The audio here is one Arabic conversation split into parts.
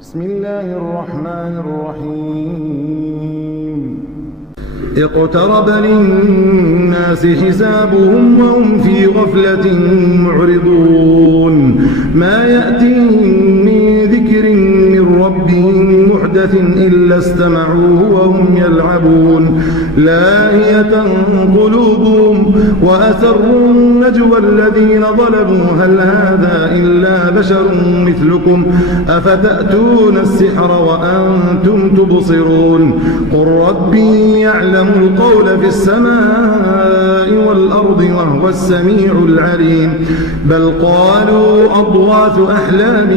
بسم الله الرحمن الرحيم اقترب للناس حسابهم وهم في غفلة معرضون ما يأتيهم من ذكر من ربهم محدث إلا استمعوه وهم يلعبون لاهية قلوبهم وأسروا النجوى الذين ظلموا هل هذا إلا بشر مثلكم أفتأتون السحر وأنتم تبصرون قل ربي يعلم القول في السماء والأرض وهو السميع العليم بل قالوا أضغاث أحلام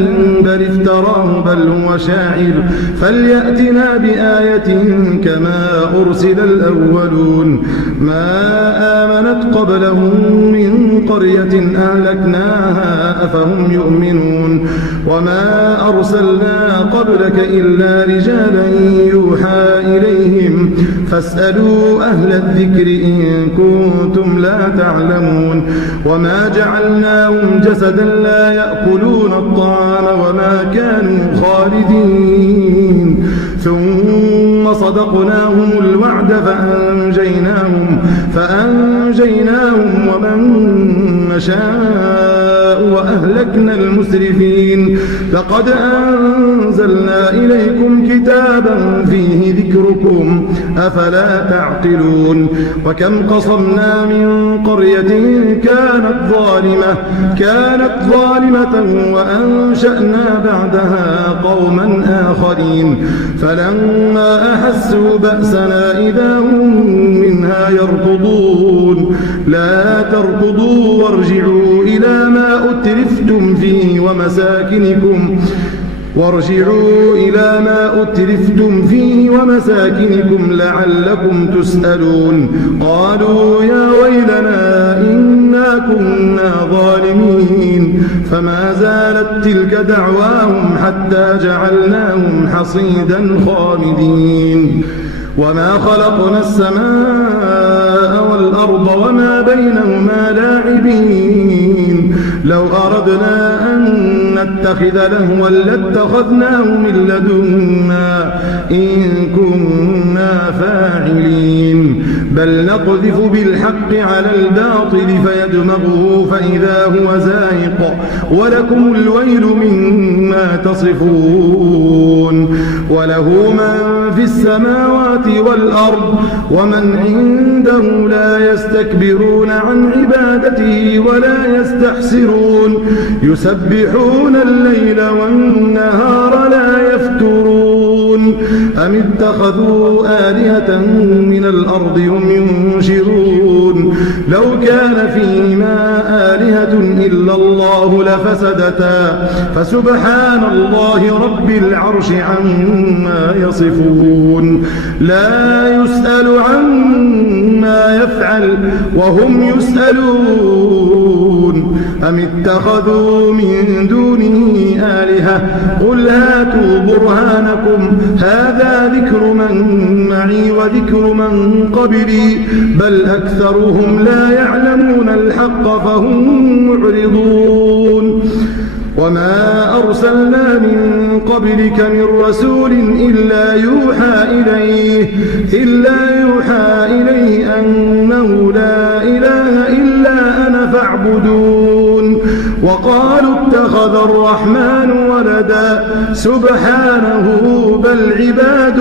بل افتراه بل هو شاعر فليأتنا بآية كما أرسل الأولون ما آمنت قبلهم من قرية أهلكناها أفهم يؤمنون وما أرسلنا قبلك إلا رجالا يوحى إليهم فاسألوا أهل الذكر إن كنتم لا تعلمون وما جعلناهم جسدا لا يأكلون الطعام وما كانوا خالدين ثم صدقناهم الوعد فأنجيناهم ومن نشاء وأهلكنا المسرفين لقد أنزلنا إليكم كتابا فيه ذكركم أفلا تعقلون وكم قصمنا من قرية كانت ظالمة وأنشأنا بعدها قوما آخرين فلما أحسوا بأسنا إذا هم منها يركضون لا تركضوا وارجعوا إلى ما أترفتم فيه ومساكنكم لعلكم تسألون قالوا يا ويلنا إنا كنا ظالمين فما زالت تلك دعواهم حتى جعلناهم حصيدا خامدين وما خلقنا السماء والأرض وما بينهما لاعبين لو أردنا أن نتخذ لهوا لاتخذناه من لدنا إن كنا فاعلين بل نقذف بالحق على الباطل فيدمغه فإذا هو زاهق ولكم الويل مما تصفون وله من في السماوات والأرض ومن عنده لا يستكبرون عن عبادته ولا يستحسرون يسبحون الليل والنهار لا يفترون أم اتخذوا آلهة من الأرض هم ينشرون لو كان فيهما آلهة إلا الله لفسدتا فسبحان الله رب العرش عما يصفون لا يسأل عما يفعل وهم يسألون أم اتخذوا من دونه آلهة قل هاتوا برهانكم هذا ذكر من معي وذكر من قبلي بل أكثرهم لا يعلمون الحق فهم معرضون وما أرسلنا من قبلك من رسول إلا يوحى إليه أنه لا إله إلا أنا فاعبدون وقالوا اتخذ الرحمن ولدا سبحانه بل عباد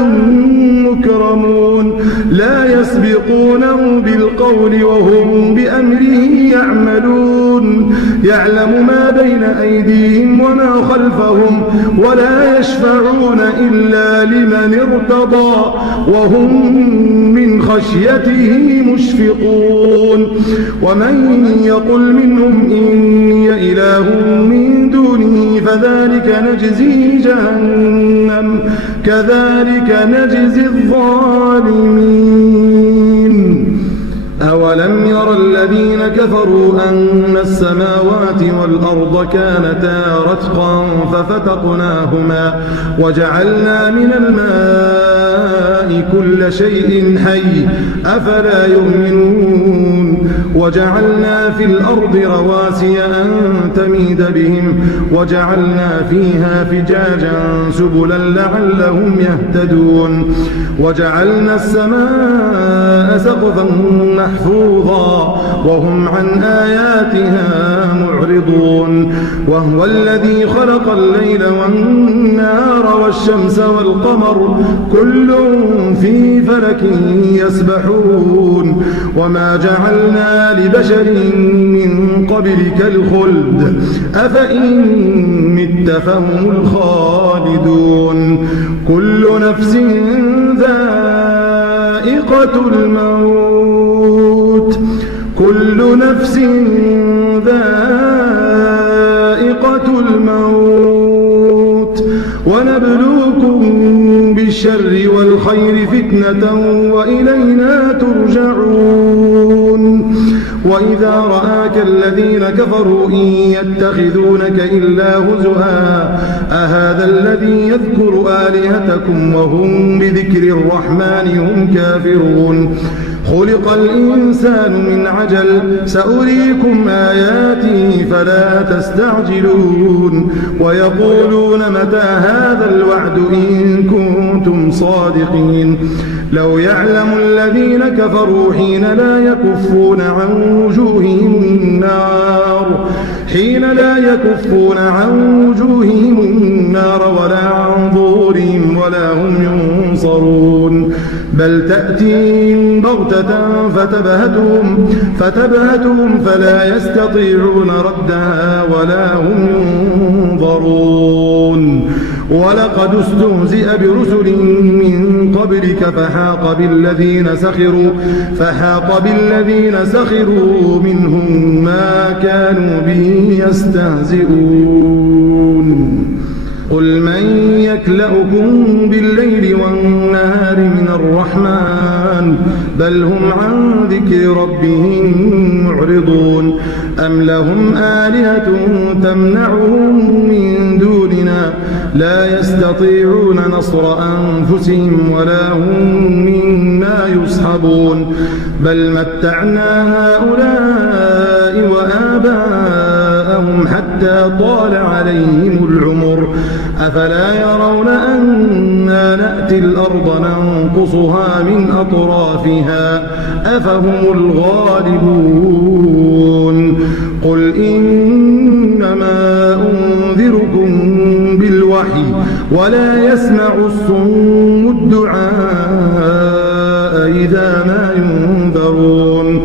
مكرمون لا يسبقونه بالقول وهم بأمره يعملون يعلم ما بين أيديهم وما خلفهم ولا يشفعون إلا لمن ارتضى وهم من خشيته مشفقون ومن يقل منهم إني إله من دونه فذلك نجزيه جهنم كذلك نجزي الظالمين أولم ير الذين كفروا أن السماوات والأرض كانتا رتقا ففتقناهما وجعلنا من الماء كل شيء حي أفلا يؤمنون وجعلنا في الأرض رواسي أن تميد بهم وجعلنا فيها فجاجا سبلا لعلهم يهتدون وجعلنا السماء سقفا محفوظا وهم عن آياتها معرضون وهو الذي خلق الليل والنهار والشمس والقمر كل في فلك يسبحون وما جعلنا لبشر من قبلك الخلد أفإن مت فهم الخالدون كل نفس ذائقة الموت كل نفس ذائقة الموت ونبلوكم بالشر والخير فتنة وإلينا ترجعون وإذا رآك الذين كفروا إن يتخذونك إلا هزؤا أهذا الذي يذكر آلهتكم وهم بذكر الرحمن هم كافرون خلق الإنسان من عجل سأريكم آياتي فلا تستعجلون ويقولون متى هذا الوعد إن كنتم صادقين لو يعلم الذين كفروا حين لا يكفون عن وجوههم النار ولا عن ظهورهم ولا هم ينصرون بل تأتيهم بغتة فتبهتهم فلا يستطيعون ردها ولا هم ينظرون ولقد استهزئ برسل من قبلك فحاق بالذين سخروا منهم ما كانوا به يستهزئون قل من يكلؤكم بالليل والنهار من الرحمن بل هم عن ذكر ربهم معرضون أم لهم آلهة تمنعهم من دوننا لا يستطيعون نصر أنفسهم ولا هم منا يصحبون بل متعنا هؤلاء وآباءهم حتى طال عليهم العمر أفلا يرون أنا نأتي الأرض ننقصها من أطرافها أفهم الغالبون قل إنما أنذركم بالوحي ولا يسمع الصم الدعاء إذا ما ينذرون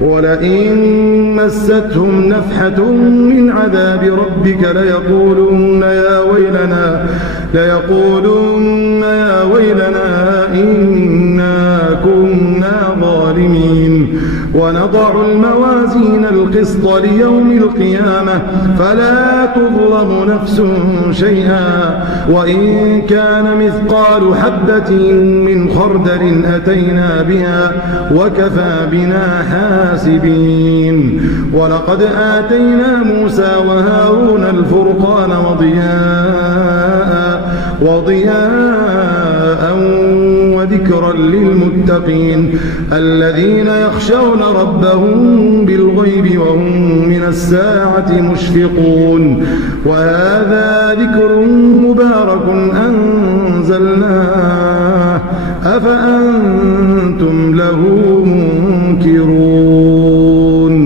ولئن مستهم نفحة من عذاب ربك ليقولن يا ويلنا إنا كنا ظالمين ونضع الموازين القسط ليوم القيامة فلا تظلم نفس شيئا وإن كان مثقال حبة من خردل أتينا بها وكفى بنا حاسبين ولقد آتينا موسى وهارون الفرقان وضياء وذكرا للمتقين الذين يخشون ربهم بالغيب وهم من الساعة مشفقون وهذا ذكر مبارك أنزلناه أفأنتم له منكرون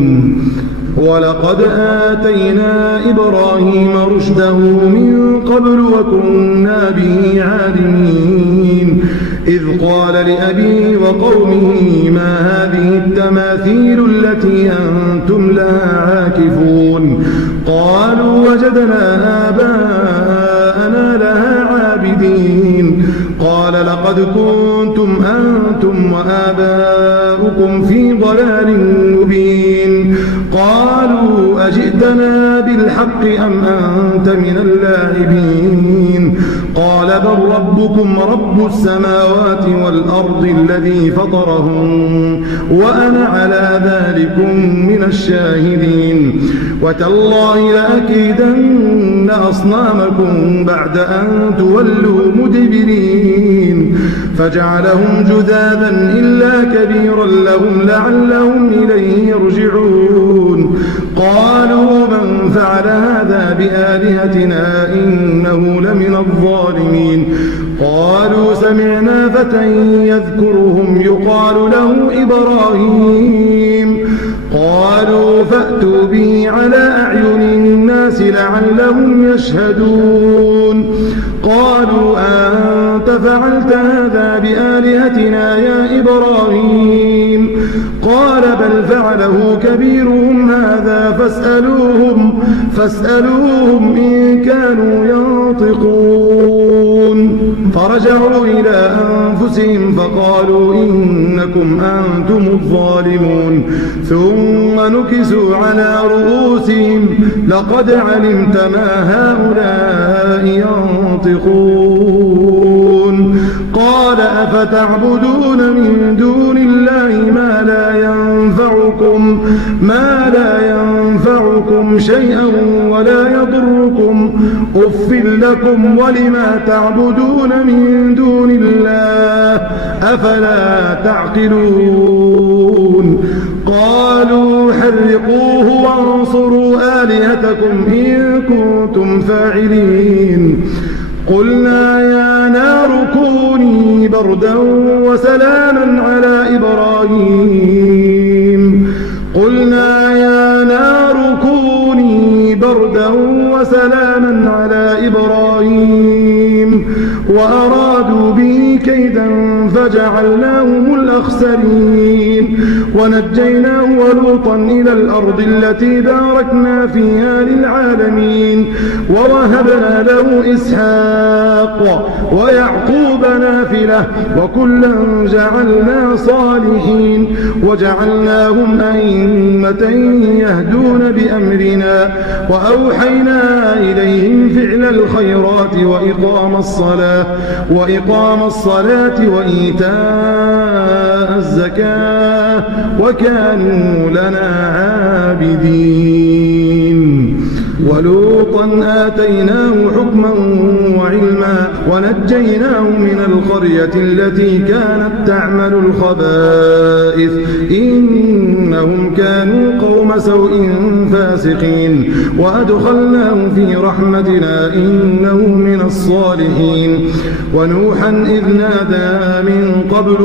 ولقد آتينا إبراهيم رشده من قبل وكنا به عالمين إذ قال لأبيه وقومه ما هذه التماثيل التي أنتم لها عاكفون قالوا وجدنا آباءنا لها عابدين قال لقد كنتم أنتم وآباؤكم في ضلال مبين قالوا أجئتنا بالحق أم أنت من اللاعبين قال بل ربكم رب السماوات والأرض الذي فطرهم وأنا على ذلكم من الشاهدين وتالله لأكيدن أصنامكم بعد أن تولوا مدبرين فجعلهم جذاذا إلا كبيرا لهم لعلهم إليه يرجعون قالوا من فعل هذا بآلهتنا إنه لمن الظالمين قالوا سمعنا فتى يذكرهم يقال له إبراهيم قالوا فأتوا به على أعين الناس لعلهم يشهدون قالوا أنت فعلت هذا بآلهتنا يا إبراهيم قال بل فعله كبيرهم هذا فاسألوهم إن كانوا ينطقون فرجعوا إلى أنفسهم فقالوا إنكم أنتم الظالمون ثم نكسوا على رؤوسهم لقد علمت ما هؤلاء ينطقون قال أفتعبدون من دون الله ما لا ينفعكم شيئا ولا يضركم أف لكم ولما تعبدون من دون الله أفلا تعقلون قالوا حرقوه وانصروا آلهتكم إن كنتم فاعلين قلنا يا نار كوني بردا وسلاما على إبراهيم وأرادوا به كيدا فجعلناهم الأخسرين ونجيناه ولوطا إلى الأرض التي باركنا فيها للعالمين ووهبنا له إسحاق ويعقوب نافلة وكلا جعلنا صالحين وجعلناهم أئمة يهدون بأمرنا وأوحينا إليهم فعل الخيرات وإقام الصلاة وإيتاء الزكاة وكانوا لنا عابدين ولوطا آتيناه حكما وعلما ونجيناه من القرية التي كانت تعمل الخبائث إنهم كانوا قوم سوء فاسقين وأدخلناه في رحمتنا إنه من الصالحين ونوحا إذ نادى من قبل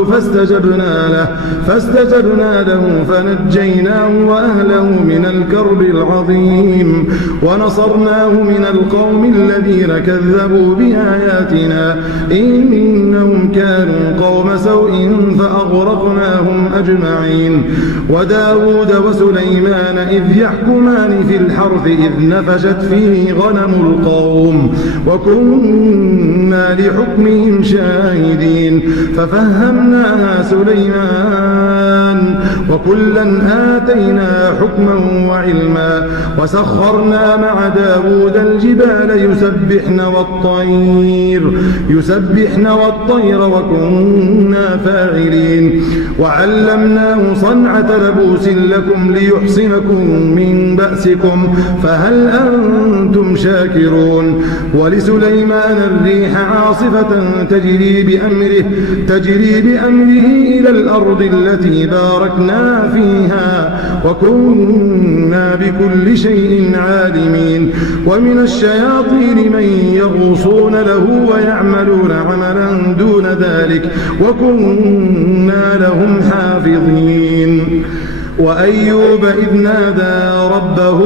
فاستجبنا له فنجيناه وأهله من الكرب العظيم ونصرناه من القوم الذين كذبوا بآياتنا إنهم كانوا قوم سوء فأغرقناهم أجمعين وداود وسليمان إذ يحكمان في الحرث إذ نفشت فيه غنم القوم وكنا لحكمهم شاهدين ففهمناها سليمان وكلا آتينا حكما وعلما وسخرنا مع داود الجبال يسبحن والطير وكنا فاعلين وعلمناه صنعة لبوس لكم ليحصنكم من بأسكم فهل أنتم شاكرون ولسليمان الريح عاصفة تجري بأمره إلى الأرض التي باركنا فيها وكنا بكل شيء عالمين ومن الشياطين من يغوصون له ويعملون عملا دون ذلك وكنا لهم حافظين وأيوب إذ نادى ربه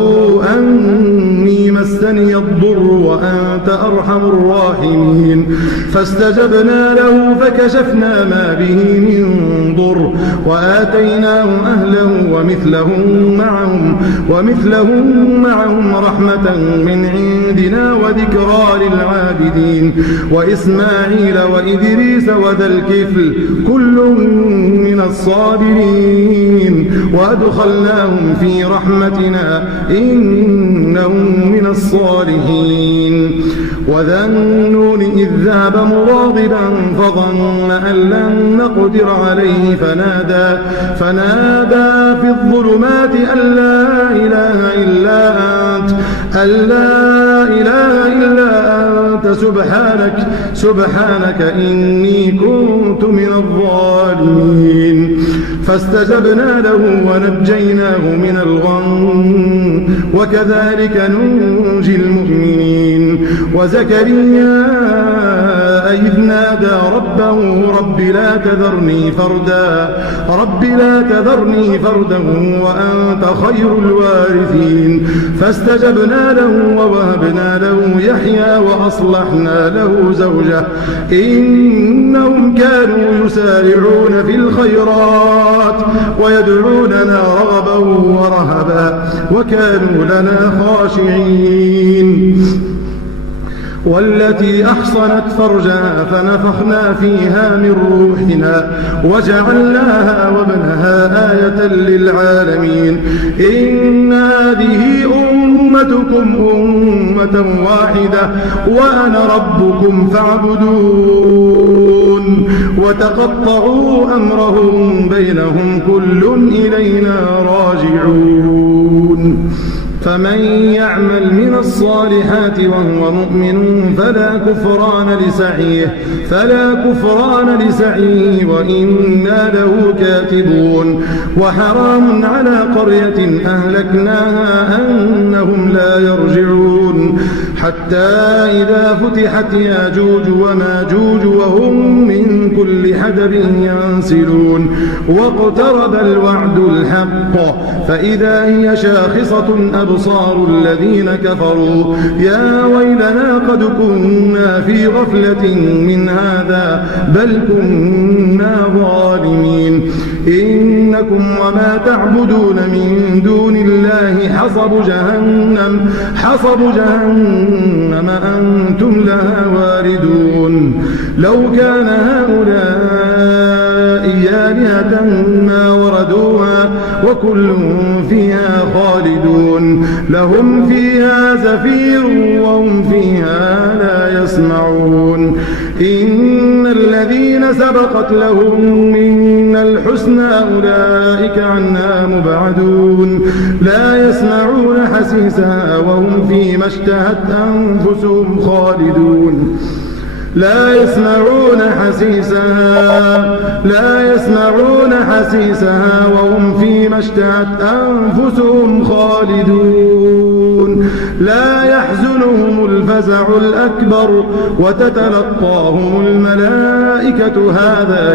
أني مسني الضر وأنت أرحم الراحمين فاستجبنا له فكشفنا ما به من ضر وآتيناه أهله ومثلهم معهم رحمة من عندنا وذكرى للعابدين وإسماعيل وإدريس وذا الكفل كل من الصابرين وأدخلناهم في رحمتنا إنهم من الصالحين وذا النون إذ ذهب مغاضبا فظن أن لن نقدر عليه فنادى في الظلمات أن لا إله إلا أنت سبحانك إني كنت من الظالمين. فاستجبنا له ونجيناه من الغم وكذلك ننجي المؤمنين. وزكريا إذ نادى ربه رب لا تذرني فردا وأنت خير الوارثين. فاستجبنا له ووهبنا له يحيى وأصلحنا له زوجه إنهم كانوا يسارعون في الخيرات ويدعوننا رغبا ورهبا وكانوا لنا خاشعين. والتي أحصنت فرجها فنفخنا فيها من روحنا وجعلناها وابنها آية للعالمين. إن هذه أمتكم أمة واحدة وأنا ربكم فاعبدون. وتقطعوا أمرهم بينهم كل إلينا راجعون. فمن يعمل من الصالحات وهو مؤمن فلا كفران لسعيه وإنا له كاتبون. وحرام على قرية أهلكناها أنهم لا يرجعون حتى إذا فتحت ياجوج وماجوج وهم من كل حدب ينسلون. واقترب الوعد الحق فإذا هي شاخصة أبصار الذين كفروا يا ويلنا قد كنا في غفلة من هذا بل كنا ظالمين. إنكم وما تعبدون من دون الله حصب جهنم أنتم لها واردون. لو كان هؤلاء آلهة ما وردوها وكل فيها خالدون. لهم فيها زفير وهم فيها لا يسمعون. إن الذين سبقت لهم منا الحسنى أولئك عنها مبعدون. لا يسمعون حسيسها وهم فيما اشتهت أنفسهم خالدون. لا يسمعون حسيسها وهم فيما اشتهت أنفسهم خالدون. لا يحزنهم الفزع الأكبر وتتلقاهم الملائكة هذا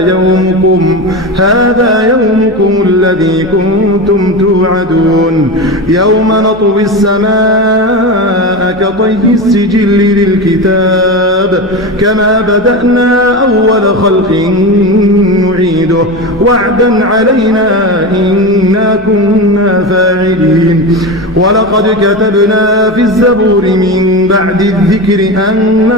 يومكم الذي كنتم توعدون. يوم نطوي السماء كطي السجل للكتاب كما بدأنا أول خلق نعيده وعدا علينا إنا كنا فاعلين. ولقد كتبنا في الزبور من بعد الذكر أن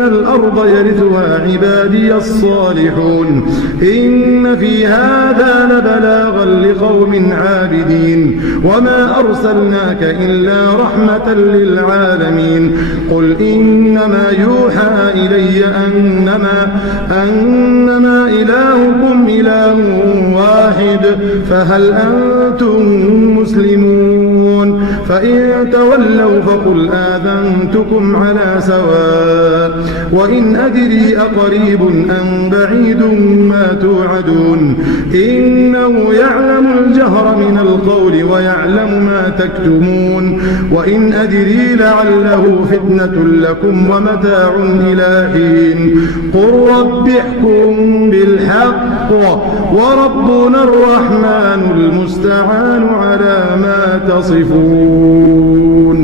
الأرض يرثها عبادي الصالحون. إن في هذا لبلاغا لقوم عابدين. وما أرسلناك إلا رحمة للعالمين. قل إنما يوحى إلي أنما إلهكم إله واحد فهل أنتم مسلمون. فإن تولوا فقل آذنتكم على سواء. وإن أدري أقريب أم بعيد ما توعدون. إنه يعلم الجهر من القول ويعلم ما تكتمون. وإن أدري لعله فتنة لكم ومتاع إلى حين. قل رب احكم بالحق وربنا الرحمن المستعان على ما تصفون.